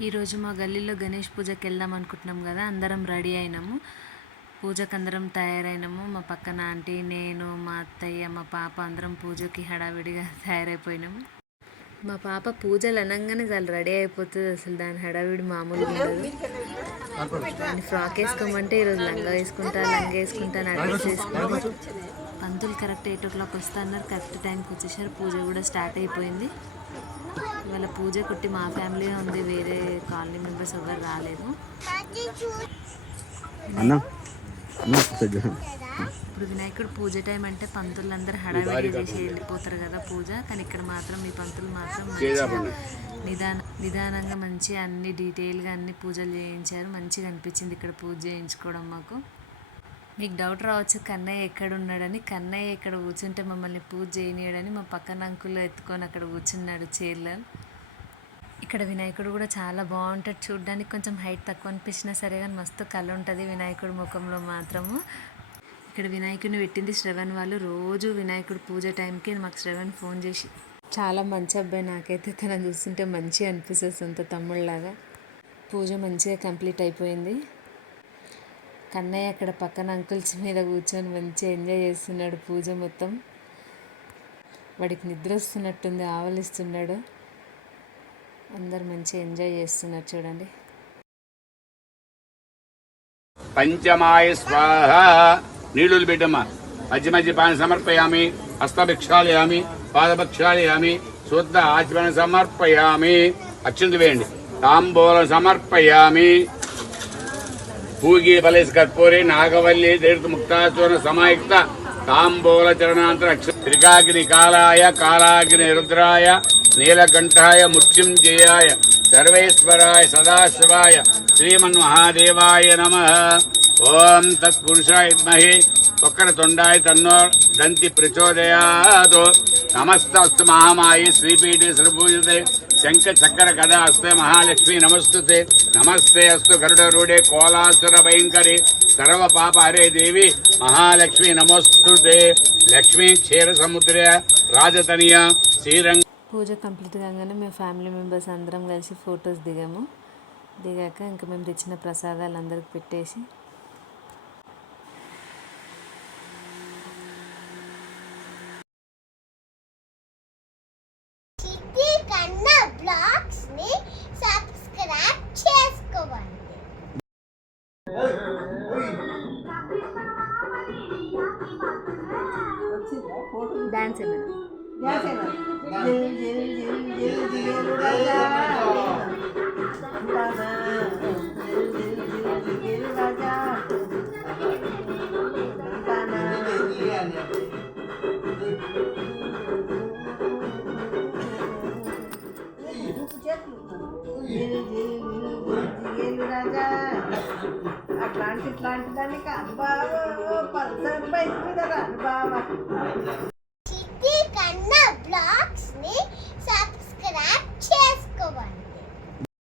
ఈరోజు మా గల్లీలో గణేష్ పూజకి వెళ్దాం అనుకుంటున్నాం కదా, అందరం రెడీ అయినాము. పూజకు అందరం తయారైనాము. మా పక్కన ఆంటీ, నేను, మా అత్తయ్య, మా పాప అందరం పూజకి హడావిడిగా తయారైపోయినాము. మా పాప పూజలు అనగానే చాలా రెడీ అయిపోతుంది. అసలు దాని హడావిడి మామూలుగా ఉండదు. దాన్ని ఫ్రాక్ వేసుకోమంటే ఈరోజు లంగా వేసుకుంటా నడిపేసి వేసుకుంటా. పంతులు కరెక్ట్ 8 o'clock వస్తా అన్నారు. కరెక్ట్ టైంకి వచ్చేసారు. పూజ కూడా స్టార్ట్ అయిపోయింది. ఇవాళ పూజ కుట్టి మా ఫ్యామిలీ ఉంది, వేరే కాలనీ మెంబర్స్ ఎవరు రాలేదు. ఇప్పుడు వినాయకుడు పూజ టైం అంటే పంతులు హడావిడి చేసి వెళ్ళిపోతారు కదా పూజ. కానీ ఇక్కడ మాత్రం ఈ పంతులు మాత్రం నిదానంగా మంచిగా అన్ని డీటెయిల్గా అన్ని పూజలు చేయించారు. మంచిగా అనిపించింది ఇక్కడ పూజ చేయించుకోవడం మాకు. మీకు డౌట్ రావచ్చు కన్నయ్య ఎక్కడ ఉన్నాడని. కన్నయ్య ఇక్కడ కూర్చుంటే మమ్మల్ని పూజ చేయనీయడని మా పక్కన అంకుల్లో ఎత్తుకొని అక్కడ కూర్చున్నాడు చైర్లో. ఇక్కడ వినాయకుడు కూడా చాలా బాగుంటాడు చూడడానికి. కొంచెం హైట్ తక్కువ అనిపించినా సరే కానీ మస్తు కళ ఉంటుంది వినాయకుడు ముఖంలో మాత్రము. ఇక్కడ వినాయకుడిని పెట్టింది శ్రవణ్ వాళ్ళు. రోజు వినాయకుడు పూజ టైంకి మాకు శ్రవణ్ ఫోన్ చేసి, చాలా మంచి అబ్బాయి, నాకైతే తనని చూస్తుంటే మంచిగా అనిపిస్తుంది, సొంత తమ్ముళ్ళలాగా. పూజ మంచిగా కంప్లీట్ అయిపోయింది. కన్నయ్య అక్కడ పక్కన అంకుల్స్ మీద కూర్చొని మంచిగా ఎంజాయ్ చేస్తున్నాడు పూజ మొత్తం. వాడికి నిద్ర వస్తున్నట్టుంది, ఆవలిస్తున్నాడు. అందరు మంచిగా ఎంజాయ్ చేస్తున్నారు చూడండి. పంచమాయ స్వాహ. నీళ్ళు బిడ్డమ్మా. మధ్య మధ్య పాని సమర్పయామి, హస్తభిక్షాలయామి, పాదభక్షాలయామి, శుద్ధ ఆచమన సమర్పయామి. అత్యంత వేయండి. తాంబూలం సమర్పయామి. పూగి ఫలేస్ కర్పూరి నాగవల్లి తీర్థ ముక్తాచూర్ణ సమాయుక్త తాంబూల చరణాంతర త్రికాగ్ని కాలాయ కాలాగ్ని రుద్రాయ నీలకంఠాయ మృత్యుంజయాయ సర్వేశ్వరాయ సదాశివాయ శ్రీమన్మహాదేవాయ నమః. ఓం తత్పురుషాయ విద్మహే వక్రతుండాయ తన్నో దంతి ప్రచోదయాత్. నమస్తస్తు మహామాయి శ్రీపీఠే శ్రీపూజితే శంఖ చక్ర కథ అస్తే మహాలక్ష్మి నమస్తుతే. నమస్తే అస్తు గరుడరూఢే కోలాసుర భయంకరి సర్వ పాప హరే దేవి మహాలక్ష్మి నమస్తుతే. లక్ష్మీ క్షీర సముద్ర రాజతనియ శ్రీరంగ. పూజ కంప్లీట్ కాగానే మేము ఫ్యామిలీ మెంబర్స్ అందరం కలిసి ఫొటోస్ దిగాక ఇంకా మేము తెచ్చిన ప్రసాదాలు అందరికి పెట్టేసి డాన్స్ రాజా అట్లాంటి దానికి అనుభవ పల్సర్ బైక్ మీద అనుభవ